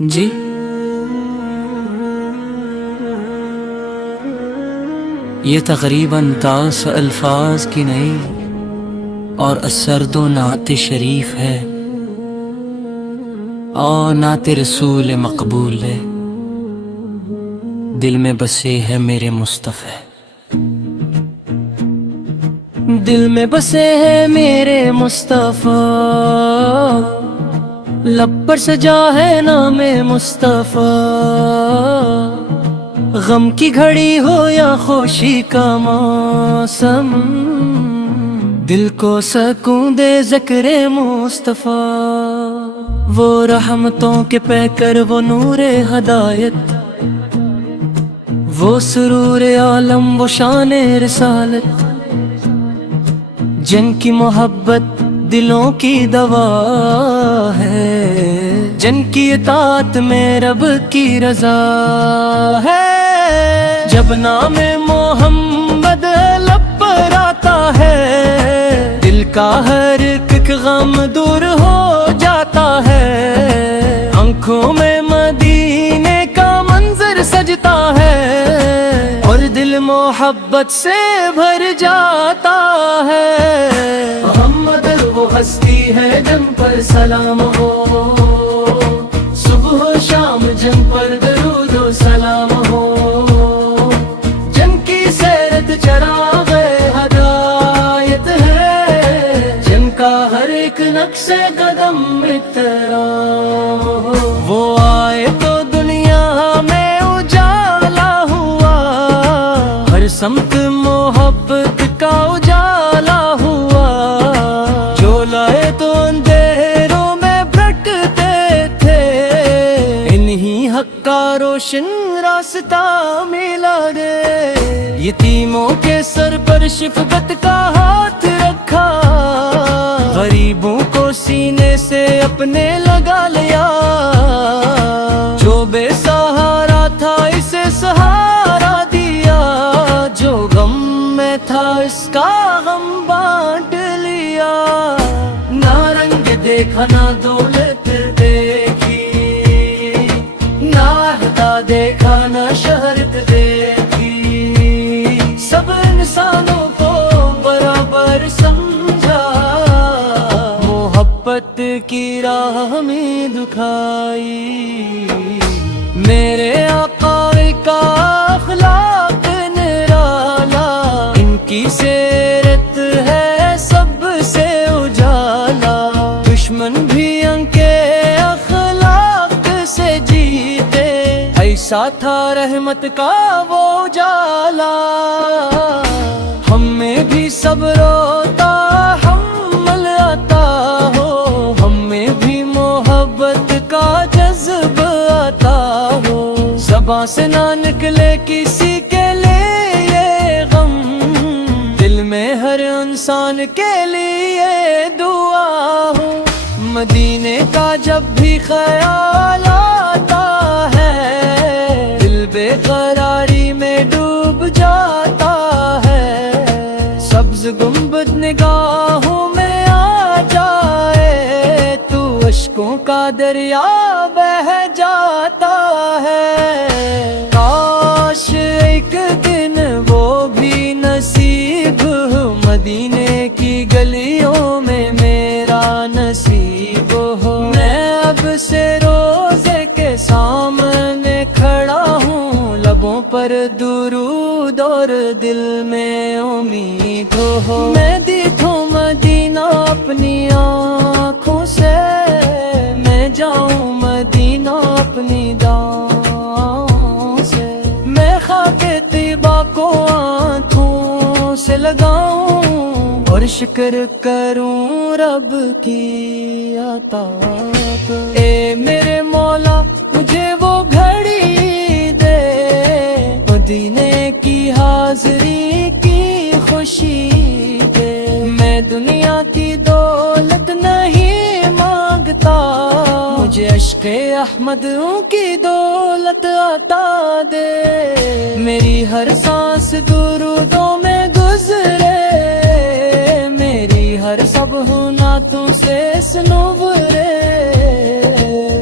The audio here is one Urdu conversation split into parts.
جی یہ تقریباً تاس الفاظ کی نہیں اور اسرد و نعت شریف ہے اور نعت رسول مقبول ہے، دل میں بسے ہے میرے مصطفی، دل میں بسے ہے میرے مصطفی، لب پر سجا ہے نام مصطفی، غم کی گھڑی ہو یا خوشی کا موسم، دل کو سکون دے ذکر مصطفی، وہ رحمتوں کے پیکر، وہ نور ہدایت، وہ سرور عالم، وہ شان رسالت، جن کی محبت دلوں کی دوا ہے، جن کی اطاعت میں رب کی رضا ہے، جب نام محمد لب پر آتا ہے، دل کا ہر ایک غم دور ہو جاتا ہے، آنکھوں میں مدینے کا منظر سجتا ہے، اور دل محبت سے بھر جاتا ہے، محمد وہ ہستی ہے جن پر سلام ہو، صبح و شام جن پر درود و سلام ہو، جن کی سیرت چراغ ہدایت ہے، جن کا ہر ایک نقش قدم احترام ہو، وہ آئے تو دنیا میں اجالا ہوا، ہر سمت محبت کا اجالا ہوا، جو لائے تو اندھیروں میں بھٹکتے تھے، انہی حق کا روشن راستہ ملا دے، یتیموں کے سر پر شفقت کا ہاتھ رکھا، غریبوں کو سینے سے اپنے لگا لیا، جو بے سہارا تھا اسے سہارا دیا، جو غم میں تھا اس کا غم بانٹ لیا، نہ رنگ دیکھا نہ دولت دیکھی، نہ عہدہ دیکھا نہ شہرت دیکھی، سب انسانوں کو برابر سمجھا، محبت کی راہ میں دکھائی، میرے آقا کا اخلاق نرالا، ان کی سیرت ہے سب سے اجالا، دشمن بھی ان کے اخلاق سے جیتے، ایسا تھا رحمت کا وہ اجالا، ہم میں بھی صبر و تحمل عطا ہو، ہم میں بھی محبت کا جذب عطا ہو، زباں سے نہ نکلے کسی کے لیے یہ غم، دل میں ہر انسان کے لیے دعا ہو، مدینے کا جب بھی خیال آتا ہے، دل بے قراری میں ڈوب جاتا ہے، سبز گنبد نگاہوں میں آ جائے تو اشکوں کا دریا بہہ جاتا ہے، کاش ایک دن وہ بھی نصیب ہو، مدینے کی گلیوں میں میرا نصیب ہو، میں اب سے روزے کے سامنے کھڑا ہوں، لبوں پر درود اور دل میں امید ہو، میں دیکھوں مدینہ اپنی آنکھوں سے، میں جاؤں مدینہ اپنی داؤں سے، میں خاک طیبہ کو آنکھوں سے لگاؤں، اور شکر کروں رب کی عطا پر، اے میرے مولا مجھے وہ گھڑی دے، مدینے کی حاضری کی خوشی دے، میں دنیا کی دولت نہیں مانگتا، مجھے عشق احمد کی دولت عطا دے، میری ہر سانس درودوں میں گزرے، میری ہر سب نعتوں سے سنورے،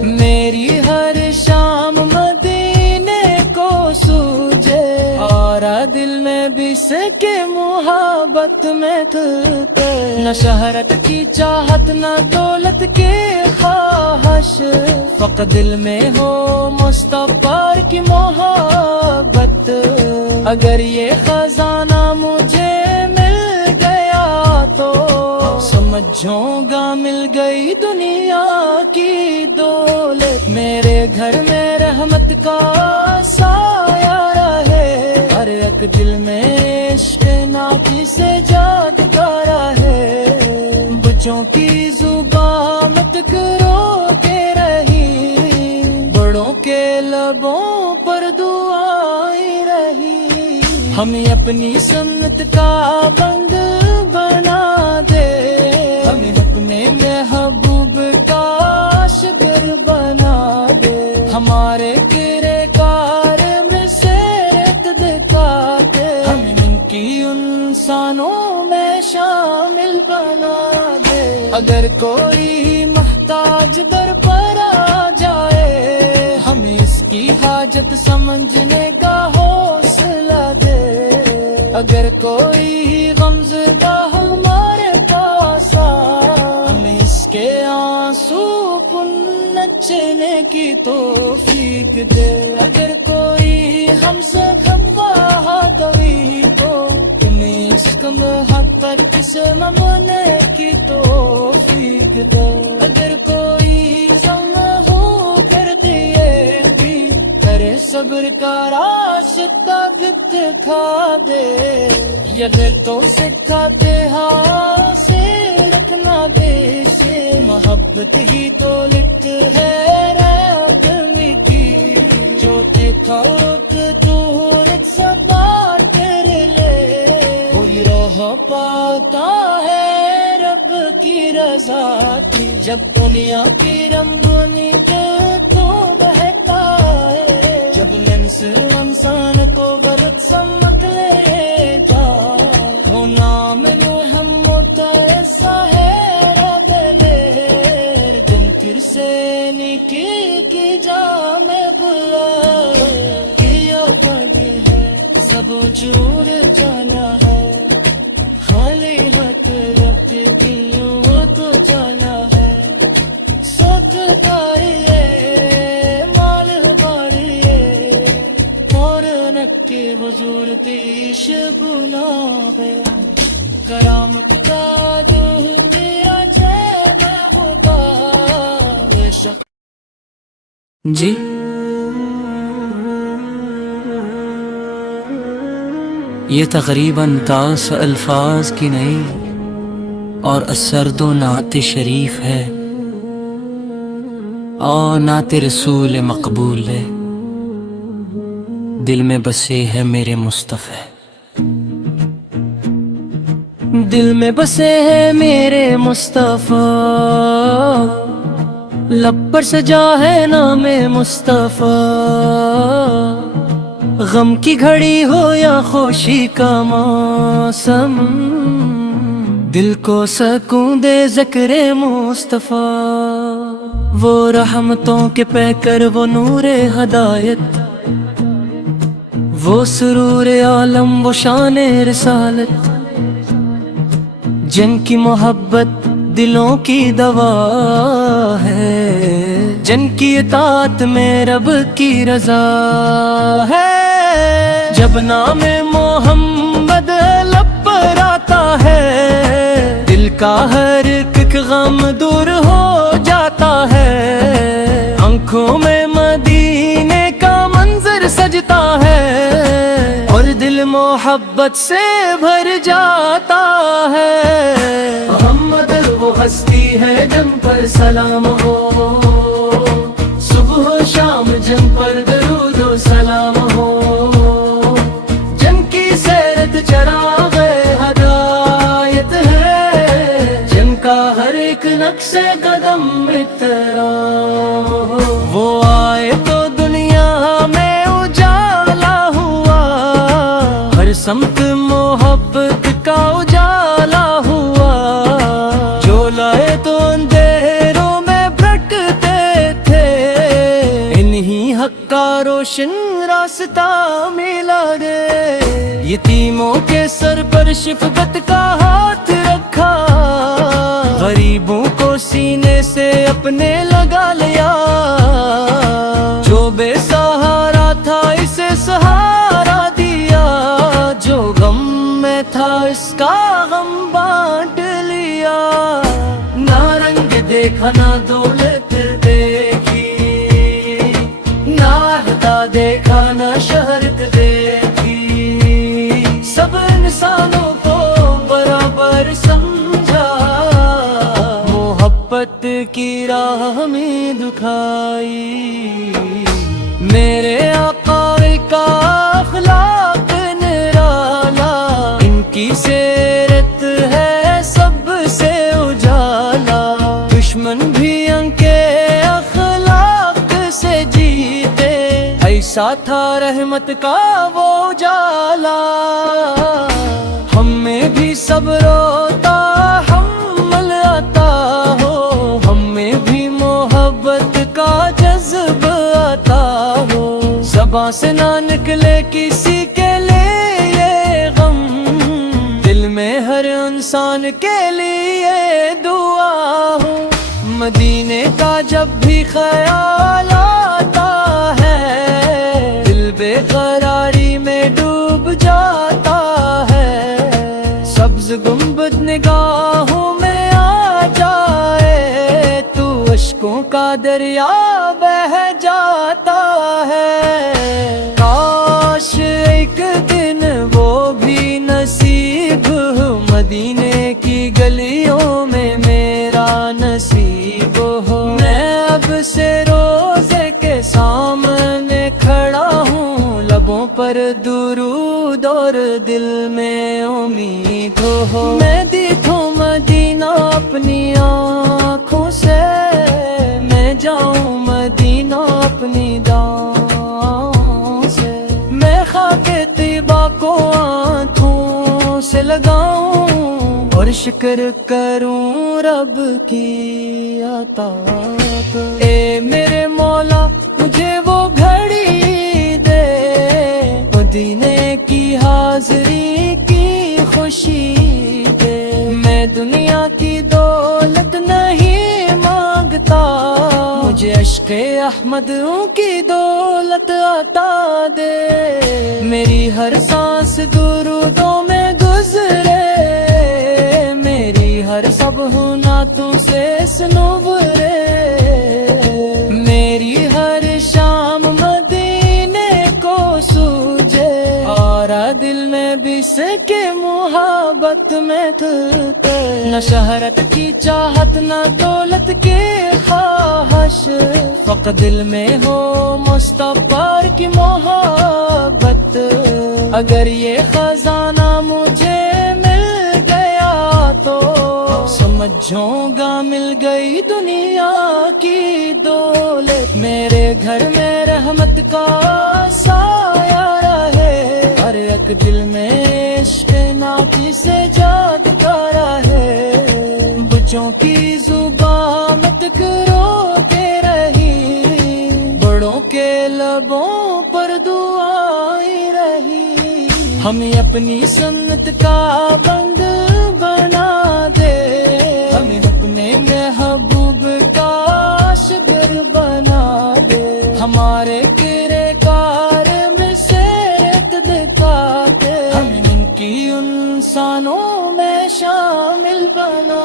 میری ہر محبت میں تھے، نہ شہرت کی چاہت نہ دولت کی خواہش، فقط دل میں ہو مصطفی کی محبت۔ اگر یہ خزانہ مجھے مل گیا تو سمجھوں گا مل گئی دنیا کی دولت۔ میرے گھر میں رحمت کا سایہ رہے، ہر ایک دل میں عشق ناطق سے جاگتا رہے، بچوں کی زبان مت کرو کے رہی، بڑوں کے لبوں پر دعائیں رہی، ہمیں اپنی سنت کا بند بنا دے، ہمیں اپنے محبوب کا عاشق بنا دے، ہمارے کرے کار میں سیرت دکھا دے، ہمیں ان کی انسانوں میں شامل بنا دے۔ اگر کوئی محتاج در پر آ جائے، ہمیں اس کی حاجت سمجھنے کا حوصلہ دے، اگر کوئی غمزدہ ہمارے پاس ہمیں اس کے آنسو پنچنے کی توفیق دے، اگر کوئی ہم سے غم بہا کوئی تو ہمیں اس کا محبت سے منگنے کی توفیق دے، اگر کوئی غم ہو کر دیے بھی کرے صبر کا راستہ دکھا دے، اگر تو سکھا دے ہاں سے رکھنا دے سے، محبت ہی تو لکھ ہے آدمی کی، جو دیکھا تو رت سپار کر لے، کوئی رہ پاتا ہے رب کی رضا تھی، جب دنیا کی رنگونی تو بہتا ہے، جب لمس انسان کو برت سمک لیتا، وہ نام محمد ایسا ہے رب لیر، دن پھر سے نکی کی جا میں بلائے، کیا پڑی ہے سب چھوڑ جانا ہے، خالی ہاتھ رکھ کے وہ تو جانا ہے، سوت کاریے مال بھاریے، اور نکے حضور پیش گنا ہے، کرامت کا دور دیا جے محبوبہ بے شک۔ جی یہ تقریباً داس الفاظ کی نہیں اور اسرد و نعت شریف ہے اور نعت رسول مقبول ہے، دل میں بسے ہے میرے مصطفی، دل میں بسے ہے میرے مصطفی، لب پر سجا ہے نام مصطفی، غم کی گھڑی ہو یا خوشی کا موسم، دل کو سکون دے ذکر مصطفی، وہ رحمتوں کے پیکر، وہ نور ہدایت، وہ سرور عالم، وہ شان رسالت، جن کی محبت دلوں کی دوا ہے، جن کی اطاعت میں رب کی رضا ہے، جب نام محمد لب پر آتا ہے، دل کا ہر ایک غم دور ہو جاتا ہے، آنکھوں میں مدینے کا منظر سجتا ہے، اور دل محبت سے بھر جاتا ہے، محمد وہ ہستی ہے جن پر سلام ہو، صبح و شام جن پر درود و سلام ہو، جن کی سیرت چراغ ہدایت ہے، جن کا ہر ایک نقش قدم احترام ہو، وہ آئے تو دنیا میں اجالا ہوا، ہر سمت محبت کا اجالا ہوا، جو لائے تو اندھیروں میں بھٹکتے تھے، انہی حق کا روشن راستہ ملا دے، یتیموں کے سر پر شفقت کا ہاتھ رکھا، غریبوں کو سینے سے اپنے لگا لیا، جو بے سہارا تھا اسے سہارا دیا، جو غم میں تھا اس کا غم بانٹ لیا۔ نہ رنگ دیکھا نہ دولت دیکھی، نہ عہدہ دیکھا نہ شہرت دیکھی، سب انسانوں کو برابر سمجھا، محبت کی راہ میں دکھائی۔ میرے آقا کا اخلاق نرالا، ان کی سیرت ہے سب سے اجالا، دشمن بھی ان کے اخلاق سے جیتے، ایسا تھا رحمت کا وہ اجالا۔ ہم میں بھی صبر و تحمل عطا ہو، ہم میں بھی محبت کا جذبہ عطا ہو، زباں سے نہ نکلے کسی کے لیے یہ غم، دل میں ہر انسان کے لیے دعا ہو۔ مدینے کا جب بھی خیال آتا ہے، دل بے قراری میں ڈوب جاتا ہے، سبز گنبد نگاہوں میں آ جائے تو اشکوں کا دریا بہہ جاتا ہے۔ کاش ایک دن وہ بھی نصیب ہو، مدینے کی گلیوں میں میرا نصیب ہو، میں اب سے روزے کے سامنے کھڑا ہوں، لبوں پر درود اور دل میں امید ہو، میں دیکھوں مدینہ اپنی آنکھوں سے، میں جاؤں مدینہ اپنی داؤں سے، میں خاک طیبہ کو آنکھوں سے لگاؤں، اور شکر کروں رب کی عطا پر۔ اے میرے مولا مجھے وہ گھڑی دے، مدینے کی حاضری کی خوشی دے، میں دنیا کی دولت نہیں مانگتا، مجھے عشق احمد کی دولت عطا دے، میری ہر سانس درودوں میں گزرے، میری ہر سب نعتوں سے سنورے، میری ہر شام مدینے کو سوجے، اور دل میں بس کے محبت میں کھلتے، نہ شہرت کی چاہت نہ دولت کی خواہش، فقط دل میں ہو مصطفی کی محبت، اگر یہ خزانہ مجھے مل گیا تو سمجھوں گا مل گئی دنیا کی دولت، میرے گھر میں رحمت کا سایہ رہے، ہر ایک دل میں عشق ناکی سے جاگتا رہے، بچوں کی زبان میں تکرو کے رہی، بڑوں کے لبوں پر دعائیں رہی، ہمیں اپنی سنت کا بند بنا دے، ہمیں اپنے محبوب کا شبر بنا دے، ہمارے کرے کار میں سیرت دکھا دے، ہمیں ان کی انسانوں میں شامل بنا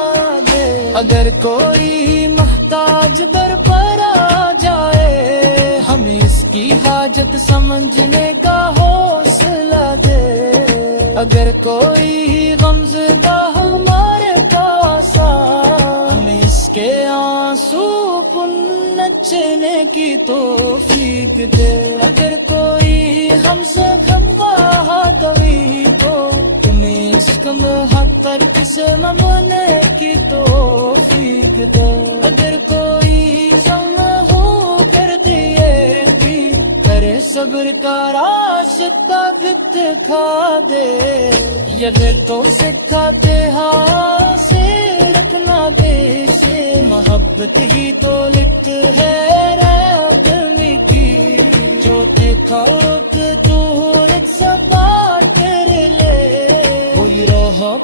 دے، اگر کوئی محتاج بر پر آ جائے، ہمیں اس کی حاجت سمجھنے کا حوصلہ دے، اگر کوئی غمزدہ ہمارے پاس آ، ہمیں اس کے آنسو پنچنے کی توفیق دے، اگر کوئی ہم سے غم بہا کبھی تو تمہیں اس کا محبت سے ممنے کی توفیق دے، اگر کوئی سم ہو کر دیے بھی کرے صبر کا راستہ دکھا دے، اگر تو سکھا دے ہاں سے رکھنا دے سے، محبت ہی تو لکھ ہے رب میں کی، جو دیکھا تو رت سپار کرے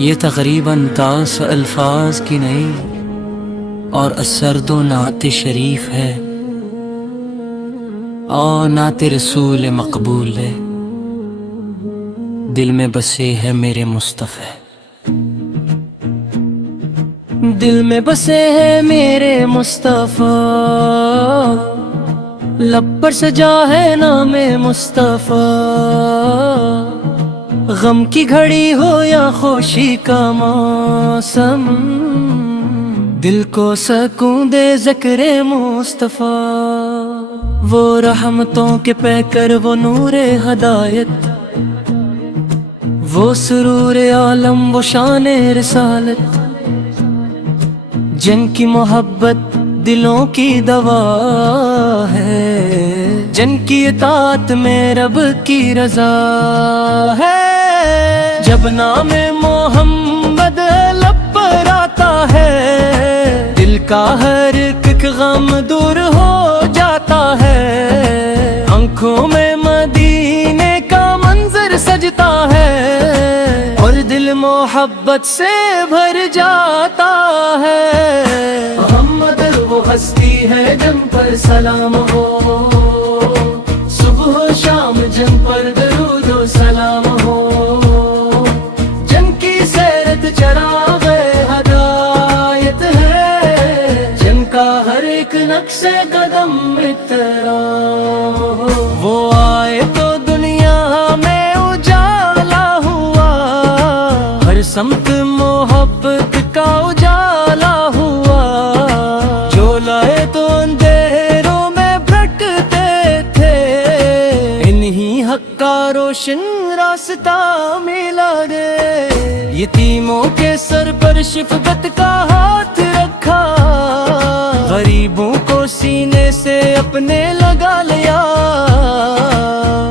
یہ تقریباً طاس الفاظ کی نئی اور اسرد و نعت شریف ہے، اور نعت رسول مقبول ہے، دل میں بسے ہے میرے مصطفیٰ، دل میں بسے ہے میرے مصطفیٰ، لب پر سجا ہے نام مصطفیٰ، غم کی گھڑی ہو یا خوشی کا موسم، دل کو سکون دے ذکر مصطفیٰ، وہ رحمتوں کے پیکر، وہ نور ہدایت، وہ سرور عالم، وہ شان رسالت، جن کی محبت دلوں کی دوا ہے، جن کی اطاعت میں رب کی رضا ہے، جب نام محمد لب پر آتا ہے، دل کا ہر ایک غم دور ہو جاتا ہے، آنکھوں میں مدینے کا منظر سجتا ہے، اور دل محبت سے بھر جاتا ہے، محمد وہ ہستی ہے جن پر سلام ہو، صبح و شام جن پر درود و سلام ہو، جن کی سیرت چراغ ہدایت ہے، جن کا ہر ایک نقش قدم احترام ہو، وہ آئے تو دنیا میں اجالا ہوا، ہر سمت محبت کا اجالا ہوا، جو لائے تو اندھیروں میں بھٹکتے تھے، انہی حق کا روشن راستہ ملا دے، یتیموں کے سر پر شفقت کا ہاتھ رکھا، غریبوں کو سینے سے اپنے لگا لیا،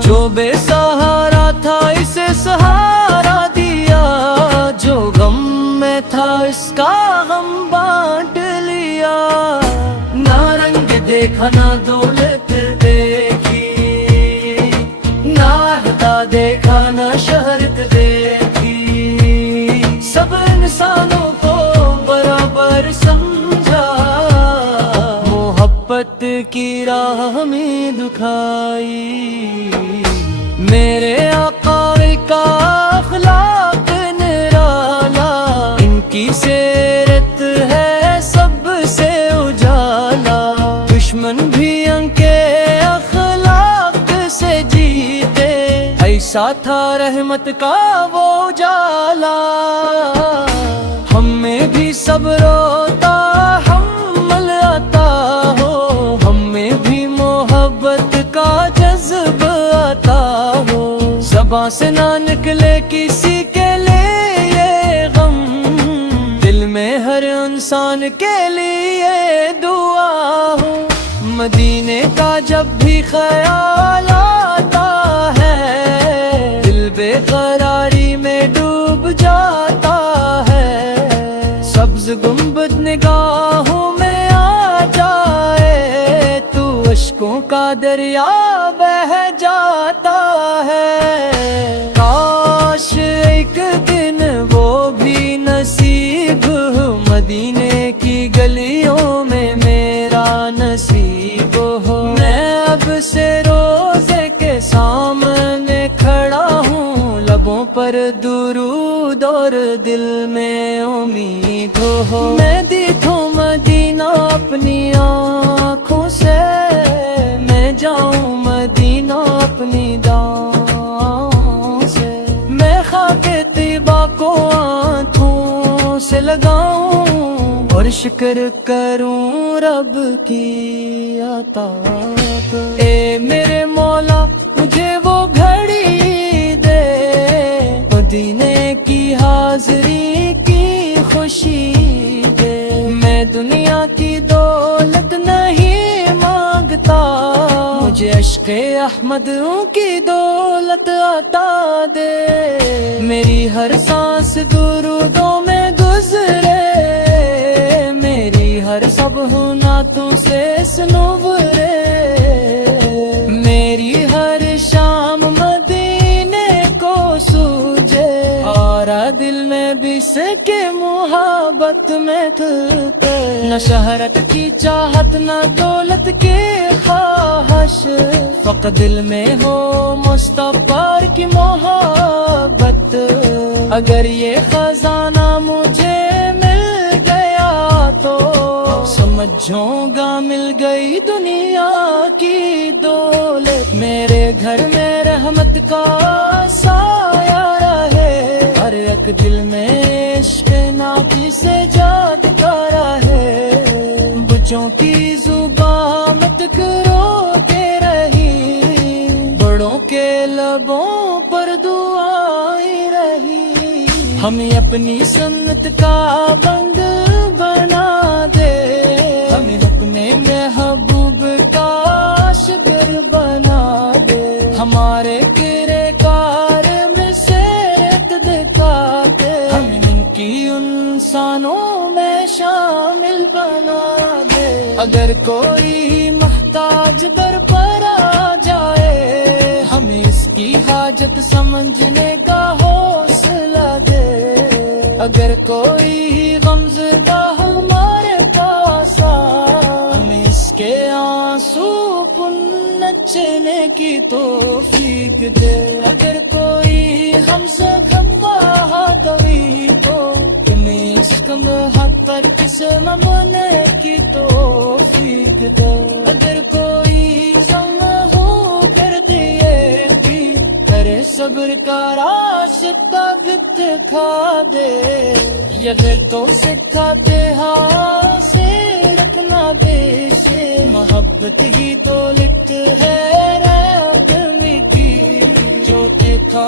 جو بے سہارا تھا اسے سہارا دیا، جو غم میں تھا اس کا غم بانٹ لیا، نہ رنگ دیکھا نہ دولت دیکھی، نہ عہدہ دیکھا نہ شہرت دیکھی، سب انسانوں کو برابر سمجھا، محبت کی راہ میں دکھائی، میرے آقا کا اخلاق نرالا، ان کی سیرت ہے سب سے اجالا، دشمن بھی ان کے اخلاق سے جیتے، ایسا تھا رحمت کا وہ اجالا، ہم میں بھی صبر ہوتا حمل آتا ہو، ہم میں بھی محبت کا جذب آتا ہو، زباں سے نہ نکلے کسی کے لیے یہ غم، دل میں ہر انسان کے لیے دعا ہو، مدینے کا جب بھی خیال آتا ہے، دل بے قراری میں ڈوب جاتا ہے، سبز گنبد نگاہوں میں آ جائے تو اشکوں کا دریا بہہ جاتا ہے، کاش ایک دن وہ بھی نصیب ہو، مدینے کی گلیوں میں میرا نصیب ہو، میں اب سے روزے کے سامنے کھڑا ہوں، لبوں پر درود اور دل میں امید ہو، ہو میں دیکھوں مدینہ اپنی آنکھوں سے میں جاؤں مدینہ اپنی داؤں سے میں خاک طیبہ کو آنکھوں سے لگاؤں اور شکر کروں رب کی عطا پر اے میرے مولا مجھے وہ گھڑی دے مدینے کی حاضری کی خوشی دے میں دنیا کی دولت نہیں مانگتا مجھے عشق احمد کی دولت عطا دے میری ہر سانس درودوں میں گزرے میری ہر صبح نعتوں سے سنورے میری ہر شام مدینے کو سوجے اور دل میں بھی سکے محبت میں کھلتے نہ شہرت کی چاہت نہ دولت کی خواہش فقط دل میں ہو مصطفی کی محبت اگر یہ خزانہ مجھے مل گیا تو سمجھوں گا مل گئی دنیا کی دولت میرے گھر میں رحمت کا سایہ رہے ہر ایک دل میں عشق نبی سے جاگتا رہے بچوں کی زبان مت کرو کے رہی بڑوں کے لبوں پر دعائیں رہی ہمیں اپنی سنت کا بند بنا دے ہمیں اپنے محبوب کا شگر بنا دے ہمارے کرے کار میں سیرت دکھا دے ہمیں ان کی انسانوں میں شامل بنا دے اگر کوئی محتاج در پر آ جائے ہمیں اس کی حاجت سمجھنے کا حوصلہ دے اگر کوئی غمزدہ ہمارے پاس ہمیں اس کے آنسو پنچنے کی توفیق دے اگر کوئی ہم سے غمبہ کبھی تو ہمیں اس کا محبت سے ممنے کی توفیق دے اگر کوئی جمع ہو کر دیے بھی کرے صبر کا راستہ دکھا دے یا پھر تو سکھا دے ہاں سے رکھنا دے سے محبت ہی دولت ہے آدمی کی جو دیکھا